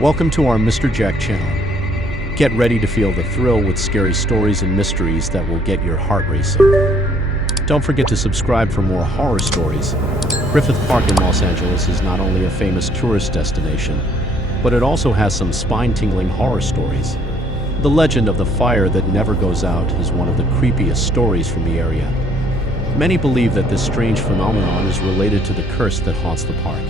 Welcome to our Mr. Jack channel. Get ready to feel the thrill with scary stories and mysteries that will get your heart racing. Don't forget to subscribe for more horror stories. Griffith Park in Los Angeles is not only a famous tourist destination, but it also has some spine-tingling horror stories. The legend of the fire that never goes out is one of the creepiest stories from the area. Many believe that this strange phenomenon is related to the curse that haunts the park.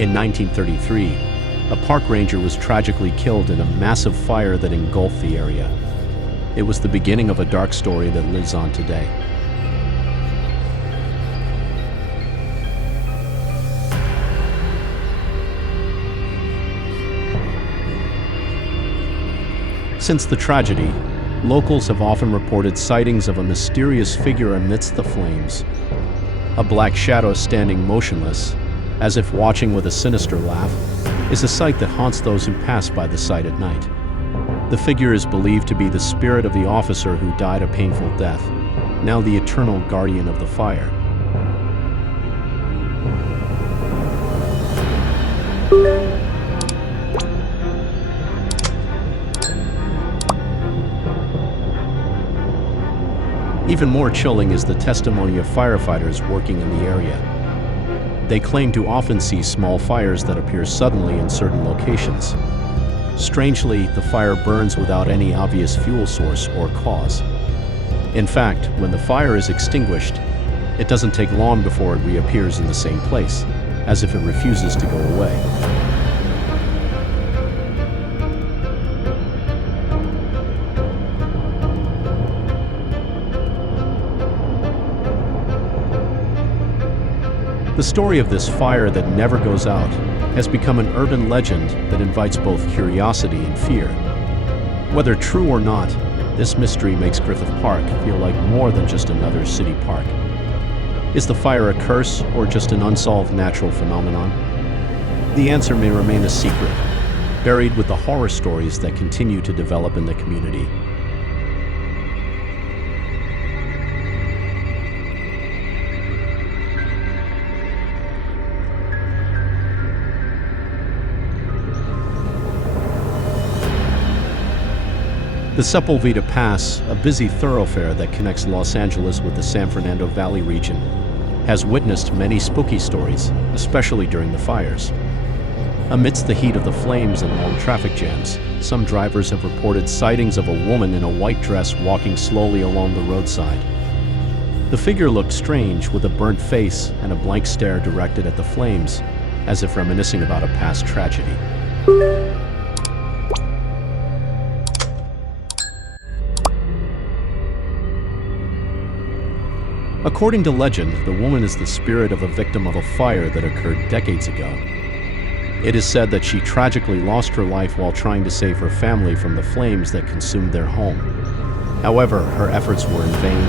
In 1933, a park ranger was tragically killed in a massive fire that engulfed the area. It was the beginning of a dark story that lives on today. Since the tragedy, locals have often reported sightings of a mysterious figure amidst the flames. A black shadow standing motionless, as if watching with a sinister laugh, is a sight that haunts those who pass by the site at night. The figure is believed to be the spirit of the officer who died a painful death, now the eternal guardian of the fire. Even more chilling is the testimony of firefighters working in the area. They claim to often see small fires that appear suddenly in certain locations. Strangely, the fire burns without any obvious fuel source or cause. In fact, when the fire is extinguished, it doesn't take long before it reappears in the same place, as if it refuses to go away. The story of this fire that never goes out has become an urban legend that invites both curiosity and fear. Whether true or not, this mystery makes Griffith Park feel like more than just another city park. Is the fire a curse or just an unsolved natural phenomenon? The answer may remain a secret, buried with the horror stories that continue to develop in the community. The Sepulveda Pass, a busy thoroughfare that connects Los Angeles with the San Fernando Valley region, has witnessed many spooky stories, especially during the fires. Amidst the heat of the flames and long traffic jams, some drivers have reported sightings of a woman in a white dress walking slowly along the roadside. The figure looked strange, with a burnt face and a blank stare directed at the flames, as if reminiscing about a past tragedy. According to legend, the woman is the spirit of a victim of a fire that occurred decades ago. It is said that she tragically lost her life while trying to save her family from the flames that consumed their home. However, her efforts were in vain,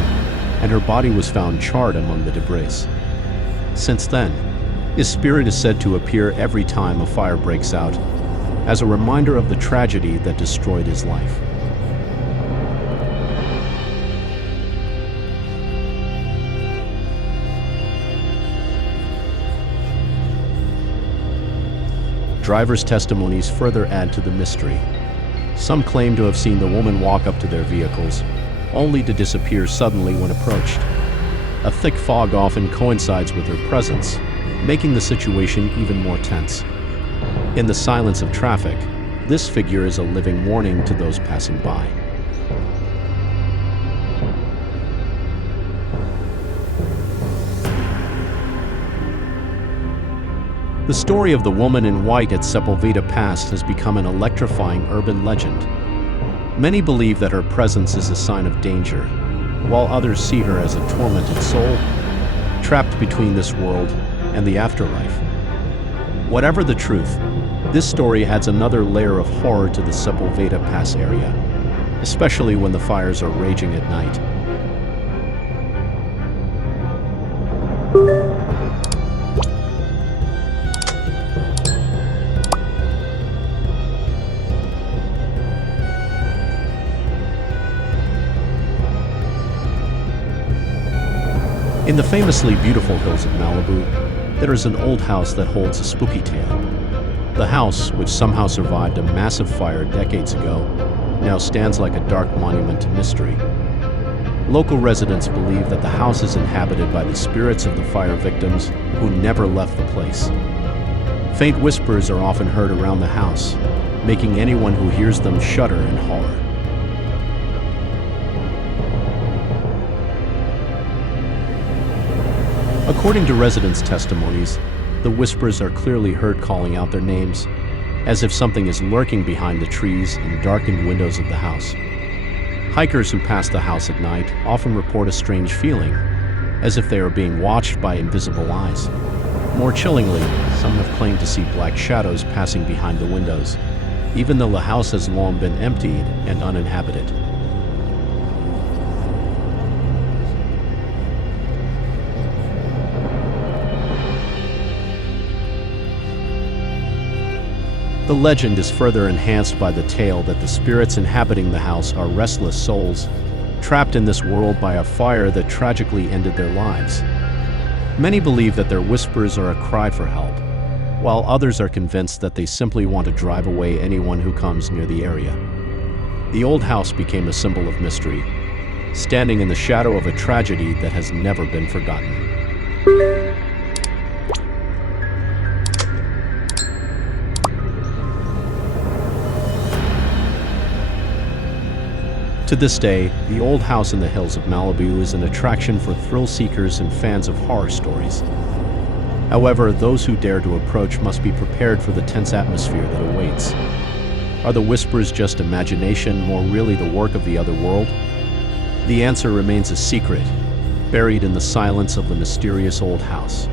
and her body was found charred among the debris. Since then, his spirit is said to appear every time a fire breaks out, as a reminder of the tragedy that destroyed his life. Drivers' testimonies further add to the mystery. Some claim to have seen the woman walk up to their vehicles, only to disappear suddenly when approached. A thick fog often coincides with her presence, making the situation even more tense. In the silence of traffic, this figure is a living warning to those passing by. The story of the woman in white at Sepulveda Pass has become an electrifying urban legend. Many believe that her presence is a sign of danger, while others see her as a tormented soul, trapped between this world and the afterlife. Whatever the truth, this story adds another layer of horror to the Sepulveda Pass area, especially when the fires are raging at night. In the famously beautiful hills of Malibu, there is an old house that holds a spooky tale. The house, which somehow survived a massive fire decades ago, now stands like a dark monument to mystery. Local residents believe that the house is inhabited by the spirits of the fire victims who never left the place. Faint whispers are often heard around the house, making anyone who hears them shudder in horror. According to residents' testimonies, the whispers are clearly heard calling out their names, as if something is lurking behind the trees and darkened windows of the house. Hikers who pass the house at night often report a strange feeling, as if they are being watched by invisible eyes. More chillingly, some have claimed to see black shadows passing behind the windows, even though the house has long been emptied and uninhabited. The legend is further enhanced by the tale that the spirits inhabiting the house are restless souls, trapped in this world by a fire that tragically ended their lives. Many believe that their whispers are a cry for help, while others are convinced that they simply want to drive away anyone who comes near the area. The old house became a symbol of mystery, standing in the shadow of a tragedy that has never been forgotten. To this day, the old house in the hills of Malibu is an attraction for thrill seekers and fans of horror stories. However, those who dare to approach must be prepared for the tense atmosphere that awaits. Are the whispers just imagination, or really the work of the other world? The answer remains a secret, buried in the silence of the mysterious old house.